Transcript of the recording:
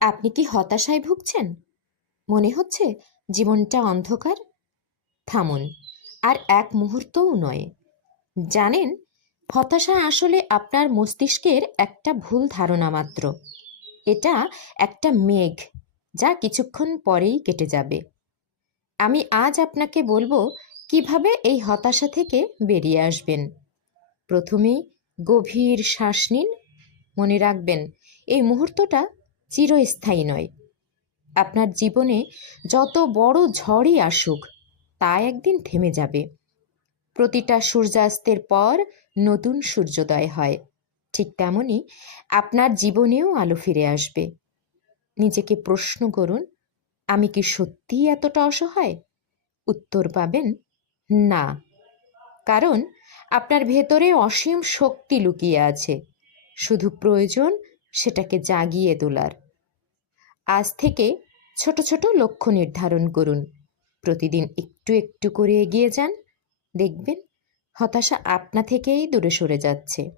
আপনি কি হতাশায় ভুগছেন? মনে হচ্ছে জীবনটা অন্ধকার? থামুন, আর এক মুহূর্তও নয়। জানেন, হতাশা আসলে আপনার মস্তিষ্কের একটা ভুল ধারণা মাত্র। এটা একটা মেঘ, যা কিছুক্ষণ পরেই কেটে যাবে। আমি আজ আপনাকে বলবো কিভাবে এই হতাশা থেকে বেরিয়ে আসবেন। প্রথমেই গভীর শ্বাস নিন। মনে রাখবেন, এই মুহূর্তটা চিরস্থায়ী নয়। আপনার জীবনে যত বড় ঝড়ই আসুক, তা একদিন থেমে যাবে। প্রতিটা সূর্যাস্তের পর নতুন সূর্যোদয় হয়। ঠিক তেমনই আপনার জীবনেও আলো ফিরে আসবে। নিজেকে প্রশ্ন করুন, আমি কি সত্যিই এতটা অসহায়? উত্তর পাবেন, না। কারণ আপনার ভেতরে অসীম শক্তি লুকিয়ে আছে, শুধু প্রয়োজন সেটাকে জাগিয়ে তোলার। আজ থেকে ছোট ছোট লক্ষ্য নির্ধারণ করুন। প্রতিদিন একটু একটু করে এগিয়ে যান। দেখবেন হতাশা আপনা থেকেই দূরে সরে যাচ্ছে।